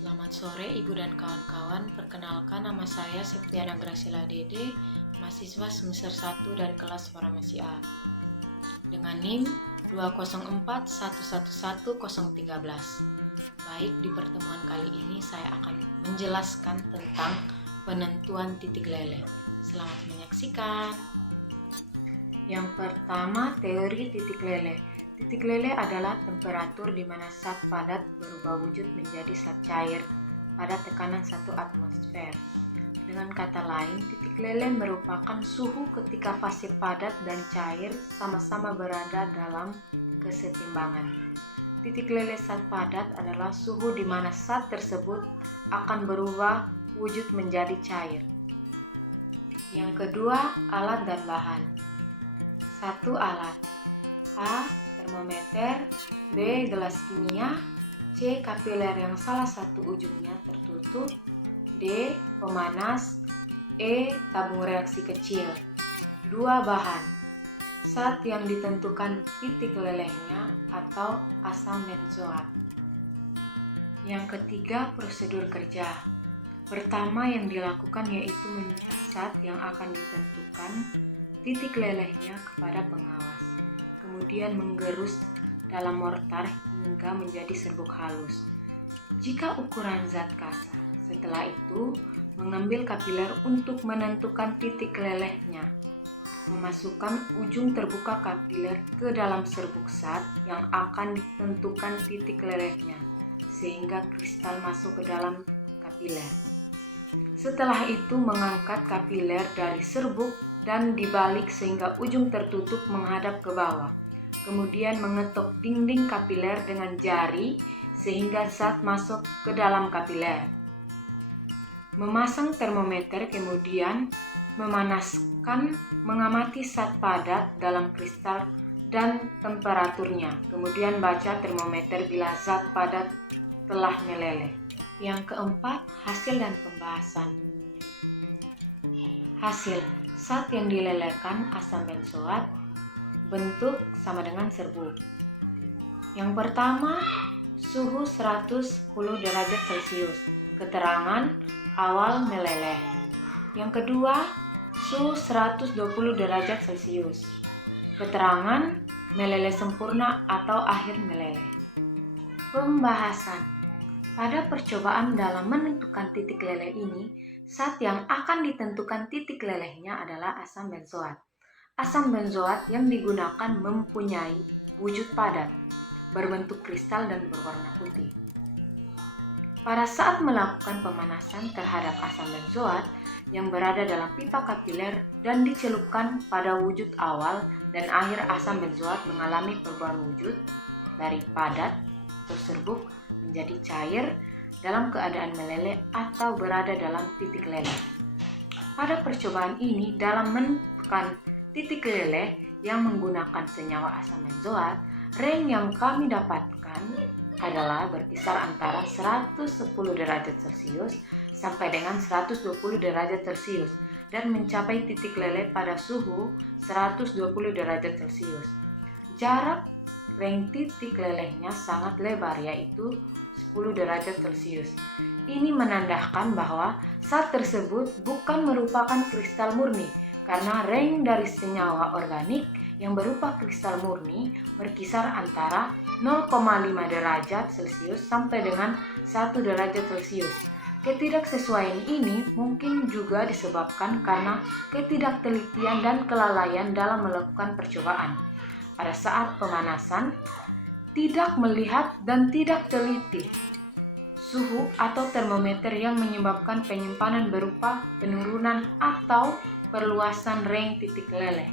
Selamat sore Ibu dan kawan-kawan, perkenalkan nama saya Septiana Gracila Dede, mahasiswa semester 1 dari kelas Farmasi A. Dengan NIM 204111013. Baik, di pertemuan kali ini saya akan menjelaskan tentang penentuan titik leleh. Selamat menyaksikan. Yang pertama, teori titik leleh. Titik leleh adalah temperatur di mana zat padat berubah wujud menjadi zat cair pada tekanan 1 atmosfer. Dengan kata lain, titik leleh merupakan suhu ketika fase padat dan cair sama-sama berada dalam kesetimbangan. Titik leleh zat padat adalah suhu di mana zat tersebut akan berubah wujud menjadi cair. Yang kedua, alat dan bahan. 1. Alat. A. Termometer. B. Gelas kimia. C. Kapiler yang salah satu ujungnya tertutup. D. Pemanas. E. Tabung reaksi kecil. 2. Bahan. Zat yang ditentukan titik lelehnya atau asam benzoat. Yang ketiga, prosedur kerja. Pertama yang dilakukan yaitu meminta zat yang akan ditentukan titik lelehnya kepada pengawas. Kemudian menggerus dalam mortar hingga menjadi serbuk halus. Jika ukuran zat kasar, setelah itu mengambil kapiler untuk menentukan titik lelehnya. Memasukkan ujung terbuka kapiler ke dalam serbuk zat yang akan ditentukan titik lelehnya, sehingga kristal masuk ke dalam kapiler. Setelah itu mengangkat kapiler dari serbuk dan dibalik sehingga ujung tertutup menghadap ke bawah. Kemudian mengetuk dinding kapiler dengan jari sehingga zat masuk ke dalam kapiler. Memasang termometer, kemudian memanaskan, mengamati zat padat dalam kristal dan temperaturnya. Kemudian baca termometer bila zat padat telah meleleh. Yang keempat, hasil dan pembahasan. Hasil. Zat yang dilelehkan asam benzoat, bentuk sama dengan serbuk. Yang pertama, suhu 110 derajat Celcius. Keterangan awal meleleh. Yang kedua, suhu 120 derajat Celcius. Keterangan meleleh sempurna atau akhir meleleh. Pembahasan. Pada percobaan dalam menentukan titik leleh ini, zat yang akan ditentukan titik lelehnya adalah asam benzoat. Asam benzoat yang digunakan mempunyai wujud padat, berbentuk kristal dan berwarna putih. Pada saat melakukan pemanasan terhadap asam benzoat yang berada dalam pipa kapiler dan dicelupkan pada wujud awal dan akhir, asam benzoat mengalami perubahan wujud dari padat atau serbuk menjadi cair dalam keadaan meleleh atau berada dalam titik leleh. Pada percobaan ini, dalam menentukan titik leleh yang menggunakan senyawa asam benzoat, range yang kami dapatkan adalah berkisar antara 110 derajat Celcius sampai dengan 120 derajat Celcius dan mencapai titik leleh pada suhu 120 derajat Celcius. Jarak range titik lelehnya sangat lebar, yaitu 10 derajat Celcius. Ini menandakan bahwa zat tersebut bukan merupakan kristal murni, karena range dari senyawa organik yang berupa kristal murni berkisar antara 0,5 derajat Celcius sampai dengan 1 derajat Celcius. Ketidaksesuaian ini mungkin juga disebabkan karena ketidaktelitian dan kelalaian dalam melakukan percobaan. Pada saat pemanasan, tidak melihat dan tidak teliti suhu atau termometer yang menyebabkan penyimpanan berupa penurunan atau perluasan range titik leleh.